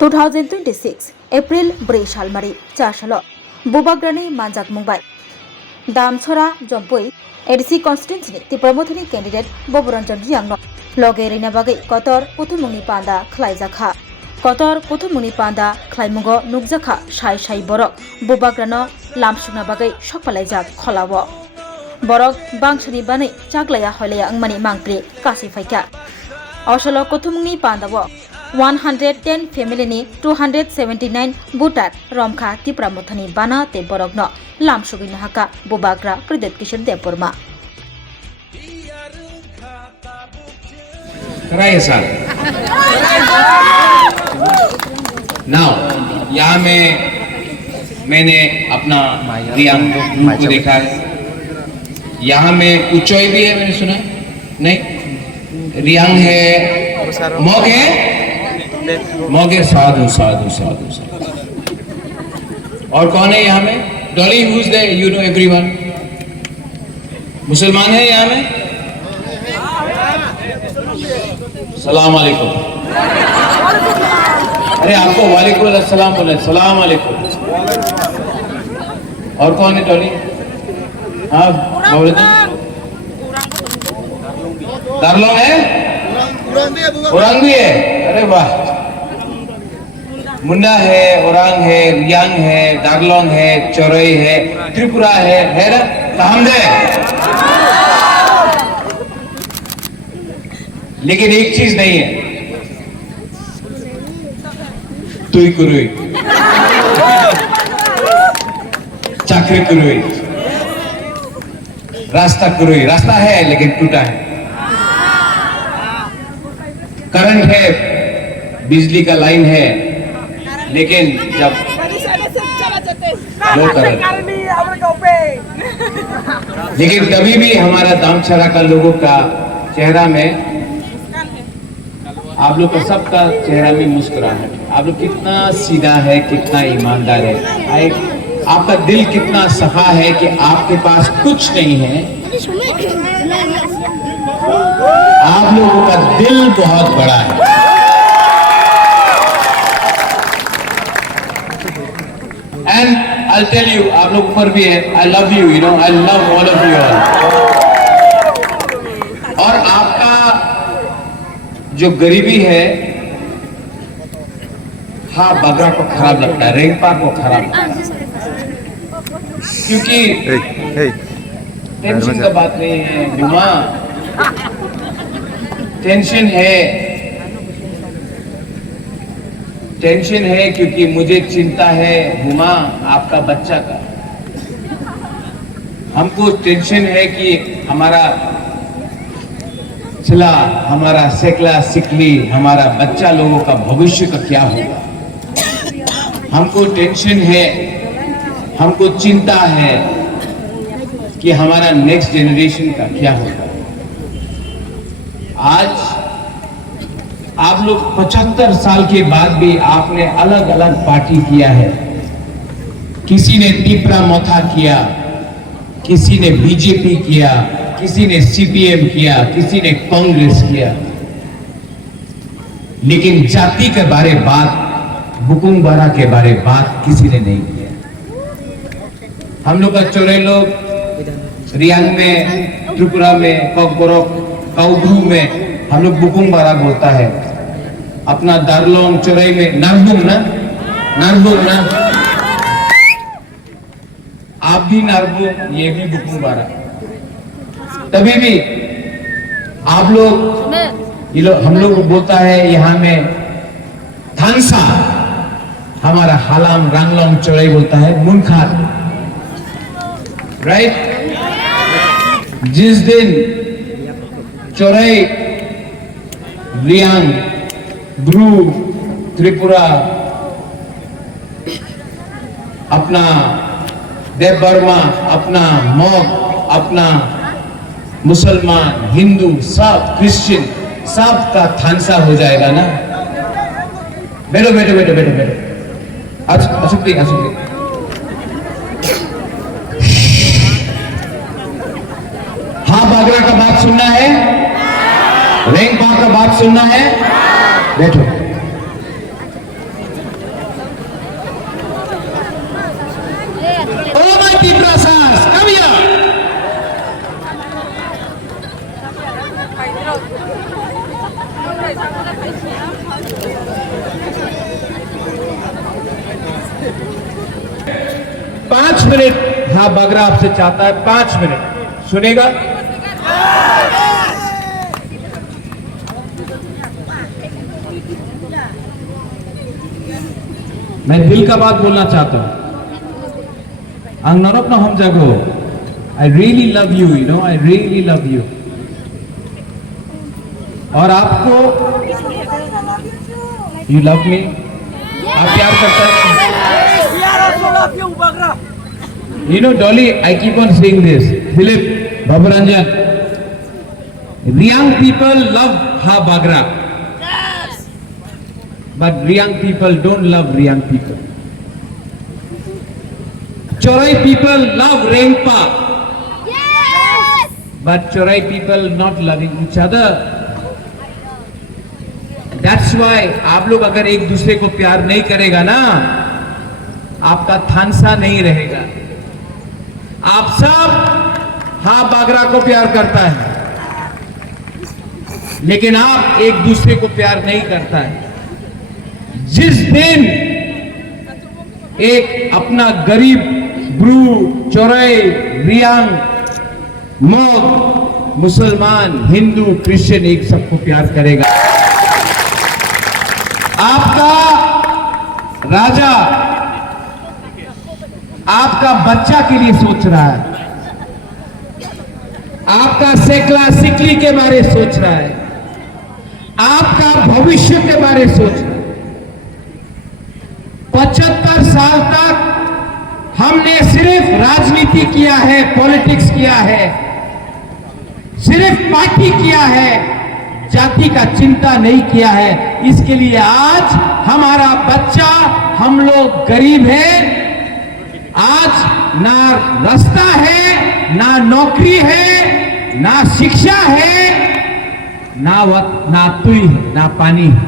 2026 April 4 सालमारि चारसालो बुबाग्रानि मानजाक मुंबाय दामछरा जम्पई ADC कन्स्टिट्यून्सीनि तिप्रमथनि candidate बबरंजन रियांगनो लगे रैना बागै Qatar कुथुमुंनि पांदा खलायजाखा कतर कुथुमुंनि पांदा खलायमुंगो नुकजाखा साय साय बरक बुबाग्रानो लामसुंना बागै सकपालायजाक खलावो बरक बांसनि बानै चागलाया हयलाया अंगमानि मांप्रि कासि फायका असलो कुथुमुंनि पांदावो 110 फेमिलिनि 279 बुटार रमखा तिप्रामुथनि बाना ते बरगनो लामसुगिनो हाका बुबाग्रा प्रदीप किशोर देववर्मा कराइए सर। नाउ यहाँ में मैंने अपना रियांग को देखा है। यहाँ में उच्चोई भी है, मैंने सुना नहीं। रियांग है, मोग है, मोगे साधु साधु साधु साधु। और कौन है यहाँ में? Dolly who is there? You know everyone. मुसलमान है यहाँ में? सलाम अलैकुम। अरे आपको वालेकुम अस्सलाम बोले, सलाम अलैकुम। और कौन है डॉली? हाँ बोले तो दारलोंग है, उरांग भी है। अरे वाह, मुंडा है, ओरांग है, रियांग है, दारलोंग है, चोरई है, त्रिपुरा है ना? कामदे। लेकिन एक चीज नहीं है, तुई कुरुई, चाकरी कुरुई, रास्ता कुरुई। रास्ता है लेकिन टूटा है। करंट है, बिजली का लाइन है, लेकिन जब लो करंट, लेकिन कभी भी हमारा दामछरा का लोगों का चेहरा में, आप लोग का सबका चेहरा में मुस्कुराहट। आप लोग कितना सीधा है, कितना ईमानदार है, आपका दिल कितना सफा है कि आपके पास कुछ नहीं है। आप लोगों का दिल बहुत बड़ा है। एंड आई टेल यू, आप लोग ऊपर भी है, I love you, you know, I love all of you all. और आपका जो गरीबी है, हाँ बगरा को खराब लगता है, रेंगपा को खराब लगता है, क्योंकि टेंशन का बात नहीं है जुमा। टेंशन है क्योंकि मुझे चिंता है हुमा आपका बच्चा का। हमको टेंशन है कि हमारा चला, हमारा सेकला सिकली, हमारा बच्चा लोगों का भविष्य का क्या होगा। हमको टेंशन है, हमको चिंता है कि हमारा नेक्स्ट जनरेशन का क्या होगा। आज आप लोग 75 साल के बाद भी आपने अलग अलग पार्टी किया है। किसी ने तिपरा मोथा किया, किसी ने बीजेपी किया, किसी ने सीपीएम किया, किसी ने कांग्रेस किया, लेकिन जाति के बारे बात, बुकुंगबारा के बारे बात किसी ने नहीं किया। हम लोग का चोरे लोग रियांग में, त्रिपुरा में, ककबरक, काउब्रू में हम लोग बुकुंगबारा बोलता है। अपना दारलोंग चोरई में नारबुंग ना, नारबुंग ना, आप भी नारबुंग, ये भी बुकुंगबारा। तभी भी आप लोग, हम लोग बोलता है यहाँ में थानसा, हमारा हालाम रांगलोंग चोरई बोलता है मुनखार, राइट। जिस दिन चोरई, रियांग, ब्रू, त्रिपुरा, अपना देवबर्मा, अपना मोग, अपना मुसलमान, हिंदू, सब क्रिश्चियन, सब का थानसा हो जाएगा ना। बैठो बैठो बैठो बैठो बैठो, अशुक्ति अशुक्ति। हाँ बागरा का बात सुनना है, रेंगपा का बात सुनना है, बैठो। मिनट हाँ बागरा आपसे चाहता है, 5 मिनट सुनेगा। मैं दिल का बात बोलना चाहता हूं। आं नरक न हम जागो, I really love you, you know, I really love you. और आपको, यू लव मी, आप प्यार करते हैं। You know, Dolly, I keep on saying this. Philip, Baburanjan, Riyang people love Ha Bagra. Yes. But Riyang people don't love Riyang people. Chorai people love Rengpa. Yes. But Chorai people not loving each other. That's why आप लोग अगर एक दूसरे को प्यार नहीं करेगा ना, आपका थानसा नहीं रहेगा। आप सब हा बागरा को प्यार करता है, लेकिन आप एक दूसरे को प्यार नहीं करता है। जिस दिन एक अपना गरीब ब्रू, चौराई, रियांग, मोग, मुसलमान, हिंदू, क्रिश्चियन एक सबको प्यार करेगा। आपका राजा आपका बच्चा के लिए सोच रहा है, आपका सेकला सिकली के बारे सोच रहा है, आपका भविष्य के बारे सोच रहा है। 75 साल तक हमने सिर्फ राजनीति किया है, पॉलिटिक्स किया है, सिर्फ पार्टी किया है, जाति का चिंता नहीं किया है। इसके लिए आज हमारा बच्चा, हम लोग गरीब हैं, आज ना रास्ता है, ना नौकरी है, ना शिक्षा है, ना तुई है, ना पानी है।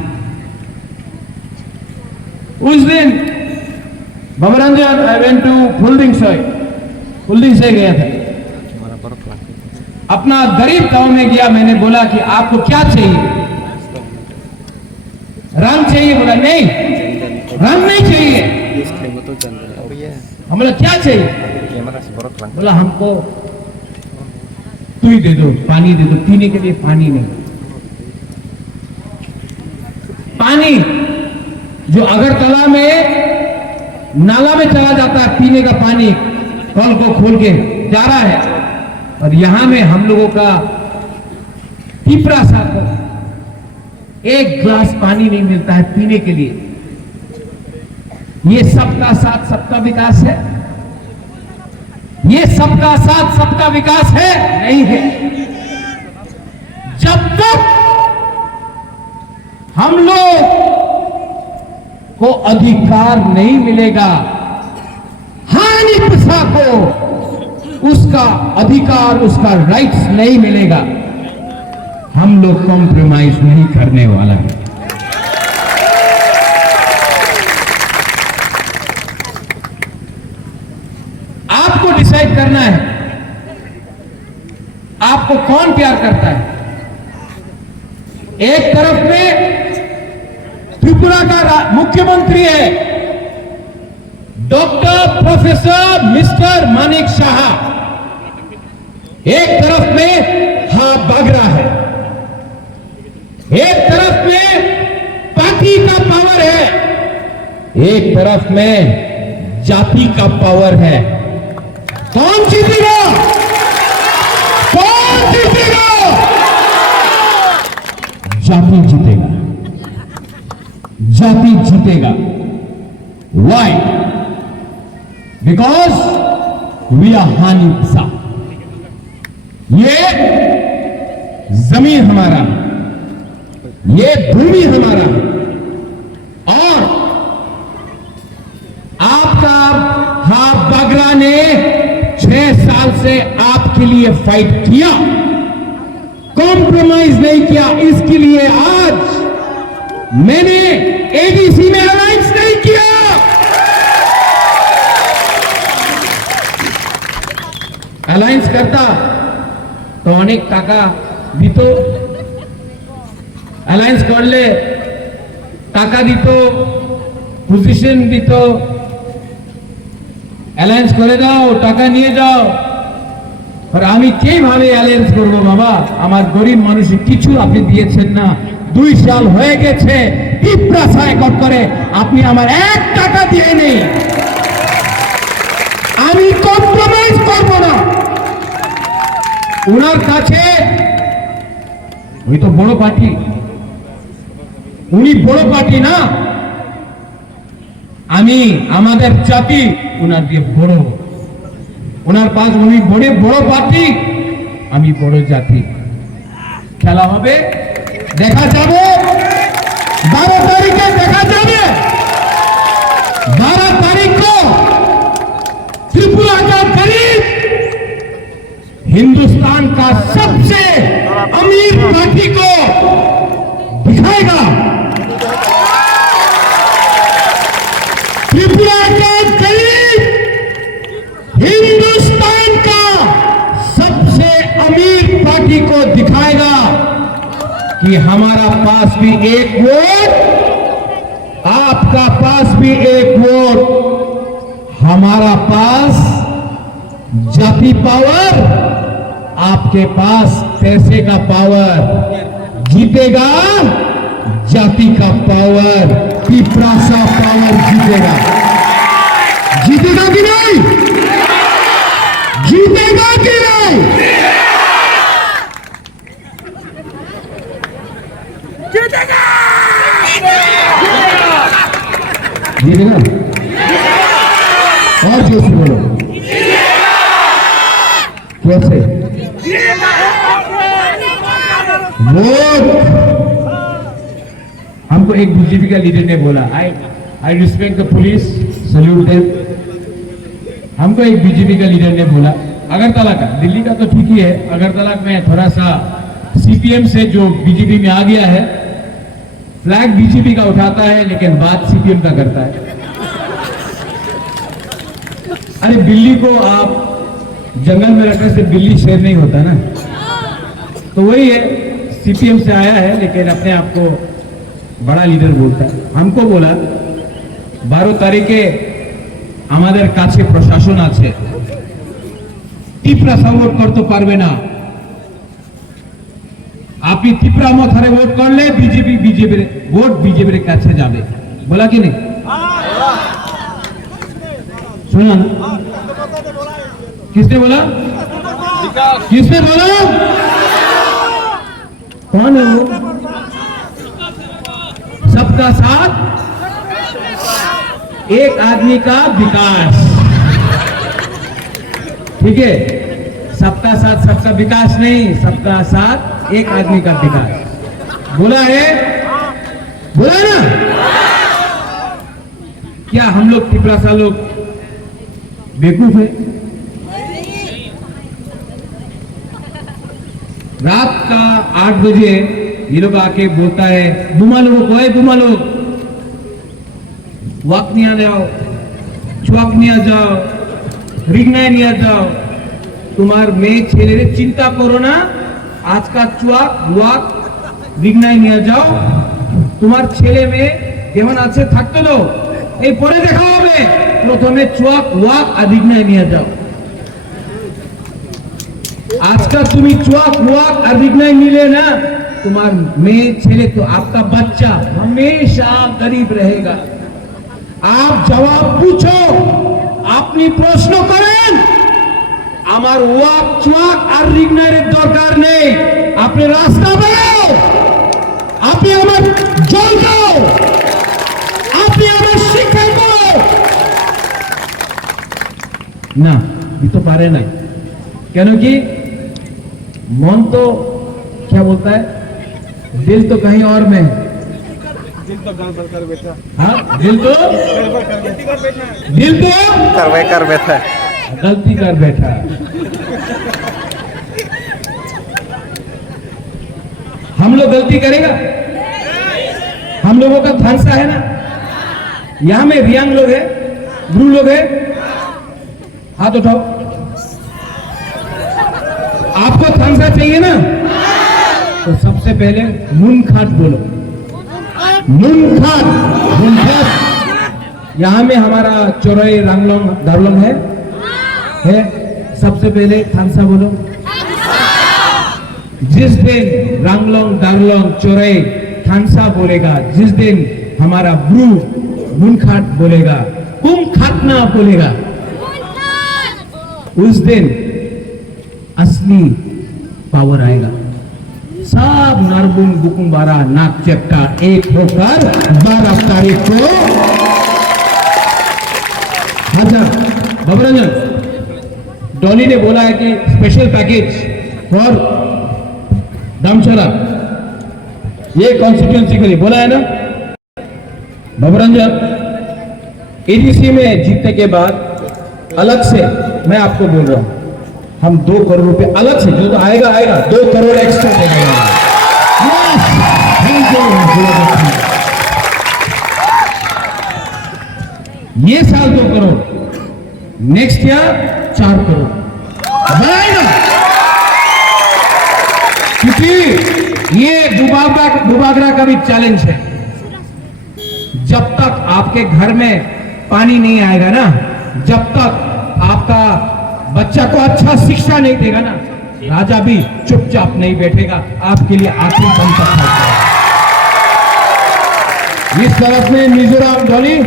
उस दिन बबरंजन आई वेंट टू फुलडिंग से गया था, अपना गरीब गांव में गया। मैंने बोला कि आपको क्या चाहिए? रंग चाहिए? बोला नहीं, रंग नहीं चाहिए। हम बोला क्या चाहिए? बोला हमको तुई दे दो, पानी दे दो, पीने के लिए पानी नहीं। पानी जो अगरतला में नाला में चला जाता है, पीने का पानी कल को खोल के जा रहा है, और यहां में हम लोगों का पिपरा साथ एक ग्लास पानी नहीं मिलता है पीने के लिए। ये सबका साथ सबका विकास है? ये सबका साथ सबका विकास है? नहीं है। जब तक हम लोग को अधिकार नहीं मिलेगा, हानि प्रसा को उसका अधिकार, उसका राइट्स नहीं मिलेगा, हम लोग कॉम्प्रोमाइज नहीं करने वाला है। आपको डिसाइड करना है आपको कौन प्यार करता है। एक तरफ में त्रिपुरा का मुख्यमंत्री है doctor professor mister Manik Shah, एक तरफ में हा बागरा है, एक तरफ में पार्टी का पावर है, एक तरफ में जाति का पावर है। कौन जीतेगा? कौन जीतेगा? जाति जीतेगा, जाति जीतेगा। Why? Because we are हानिसा। ये जमीन हमारा, ये भूमि हमारा, और आपका हा बागरा ने 6 साल से आपके लिए फाइट किया, कॉम्प्रोमाइज नहीं किया। इसके लिए आज मैंने एडीसी में अलायंस नहीं किया। अलायंस करता तो अनेक टाका दित, अलायंस करले टाका दित, पजिशन दित, অ্যালায়েন্স করে দাও, টাকা নিয়ে যাও। আর আমি কিভাবে অ্যালায়েন্স করব বাবা? আমার গরিব মানুষের কিছু আপনি দিয়েছেন না। 2 সাল হয়ে গেছে পিপ্রাসায় করে আপনি আমার 1 টাকা দিয়ে নেই। আমি কম্প্রোমাইজ করব না ওনার কাছে। ওই তো বড় পার্টি, উনি বড় পার্টি না, আমি আমাদের জাতি ওনার দিয়ে বড়। ওনার পাশ উনি বড় পার্টি, আমি বড় জাতি। খেলা হবে, দেখা যাবে 12 तारीख देखा जाए। 12 तारीख को त्रिपुरा का गरीब हिंदुस्तान का सबसे अमीर पार्टी को दिखाएगा। त्रिपुरा का गरीब हिंदुस्तान का सबसे अमीर पार्टी को दिखाएगा कि हमारा पास भी एक वोट, आपका पास भी एक वोट, हमारा पास जाति पावर, आपके पास पैसे का पावर। जीतेगा जाति का पावर, पिपरासा पावर जीतेगा। जीतेगा कि नहीं? जीतेगा कि नहीं? जीतेगा। और जोर से बोलो। कैसे? वोट। हमको एक बीजेपी का लीडर ने बोला, I respect the police, salute them. हमको एक बीजेपी का लीडर ने बोला, अगरतला का, दिल्ली का तो ठीक ही है, अगरतला में थोड़ा सा सीपीएम से जो बीजेपी में आ गया है, फ्लैग बीजेपी का उठाता है लेकिन बात सीपीएम का करता है। अरे बिल्ली को आप जंगल में रखने से बिल्ली शेर नहीं होता ना, तो वही है, सीपीएम से आया है लेकिन अपने आप को बड़ा लीडर बोलता है। हमको बोला 12 तारीखे আমাদের কাছে প্রশাসন আছে, টিপরা সাপোর্ট করতে পারবে না। আপনি ত্রিপুরা মথারে ভোট করলে বিজেপির ভোট বিজেপির কাছে যাবে, বলা কি নেই? শুনুন, किसने बोला? किसने बोला? कौन है वो? सबका साथ, एक आदमी का विकास। ठीक है, सबका साथ सबका विकास नहीं, सबका साथ एक आदमी का विकास। बोला है, बोला ना? क्या हम लोग पिपरासा लोग बेवकूफ है? रात का 8 बजे ये लोग आके बोलता है, बुमा लोग वाक नहीं आ जाओ, चौक नहीं आ जाओ, रिगनाय नहीं आ जाओ, তোমার মেয়ে ছেলের চিন্তা করো না, আজকা চুয়াক ওয়াক রিগনায় নিয়ে যাও, তোমার ছেলে মেয়ে যেমন আছে থাকতে দাও, এই পরে দেখা হবে, প্রথমে চুয়াক ওয়াক আর রিগনায় নিয়ে যাও। আজকা তুমি চুয়াক ওয়াক আর রিগনায় নিলে না, তোমার মেয়ে ছেলে তো आपका बच्चा हमेशा गरीब रहेगा। आप जवाब पूछो, আপনি প্রশ্ন করেন, আমার ওয়াক চুয়াক আর রিগনারের দরকার নেই, আপনি রাস্তা বানাও, আপনি আমার জল দাও, আপনি আমার শিক্ষা দাও। না, দিতে পারে না। কেন কি? मन तो क्या बोलता है, दिल तो कहीं और में है। दिल तो गड़बड़ कर बैठा। हाँ, दिल तो कर बैठा, गलती कर बैठा। हम लोग गलती करेगा? हम लोगों का थानसा है ना, यहां में रियांग लोग है, ब्रू लोग है, हाथ उठाओ। आपको थानसा चाहिए ना, तो सबसे पहले मुनखाट बोलो, मुनखाट। यहाँ में हमारा चौराई रंगलोंग दारलोंग है सबसे पहले थानसा बोलो। जिस दिन रंगलोंग दारलोंग चौराई थानसा बोलेगा, जिस दिन हमारा ब्रू बुनखाट बोलेगा, कुम खाटना बोलेगा, उस दिन असली पावर आएगा। सब नरबुंग बुकुम्बारा नाक चट्टा एक होकर 12 तारीख को अच्छा बाबूरंजन डॉली ने बोला है कि स्पेशल पैकेज फॉर दामचोरा ये कॉन्स्टिट्यूंसी के लिए बोला है ना बाबूरंजन। एडीसी में जीतने के बाद अलग से मैं आपको बोल रहा हूं, हम 2 करोड़ रुपए अलग से जो आएगा 2 करोड़ एक्स्ट्रा देगा। ये साल 2 करोड़, नेक्स्ट ईयर 4 करोड़ बढ़ाएगा, क्योंकि ये बुबागरा का भी चैलेंज है। जब तक आपके घर में पानी नहीं आएगा ना, जब तक आपका बच्चा को अच्छा शिक्षा नहीं देगा ना, राजा भी चुपचाप नहीं बैठेगा, आपके लिए आखिरी बन सकता है। इस तरफ में मिजोरम डॉली,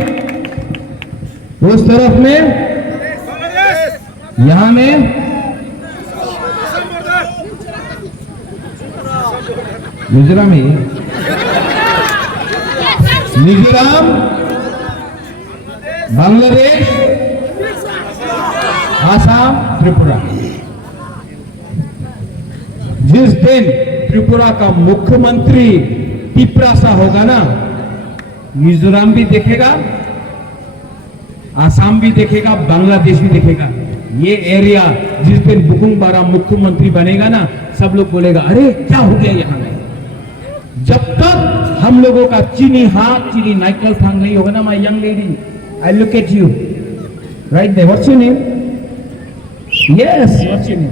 उस तरफ में यहां में मिजोरम ही, मिजोरम, बांग्लादेश, आसाम, त्रिपुरा। जिस दिन त्रिपुरा का मुख्यमंत्री तिपरासा होगा ना, मिजोरम भी देखेगा, आसाम भी देखेगा, बांग्लादेश भी देखेगा। ये एरिया जिस दिन बुकुम्बारा मुख्यमंत्री बनेगा ना, सब लोग बोलेगा अरे क्या हो गया यहाँ में। जब तक हम लोगों का चीनी हाथ चीनी नाइकल फांग नहीं होगा ना, my young lady, I look at you right there, what's your name? Yes, what's your name?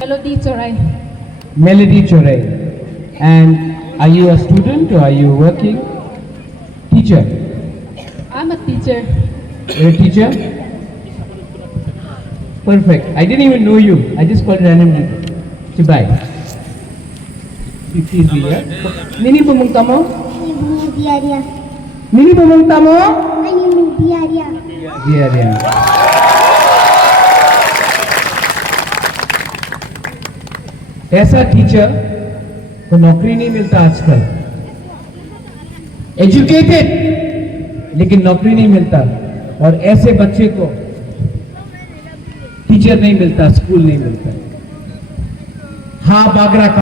Melody Chorai. Melody Chorai. And are you a student or are you working? Teacher. I'm a teacher. You're a teacher? Perfect. I didn't even know you. I just called randomly. Goodbye. It is here. Nini pumungta mo? Diarya. Nini pumungta mo? Diarya. Diarya. ऐसा teacher को नौकरी नहीं मिलता आजकल, educated लेकिन नौकरी नहीं मिलता, और ऐसे बच्चे को टीचर नहीं मिलता, स्कूल नहीं मिलता। हाँ बागरा का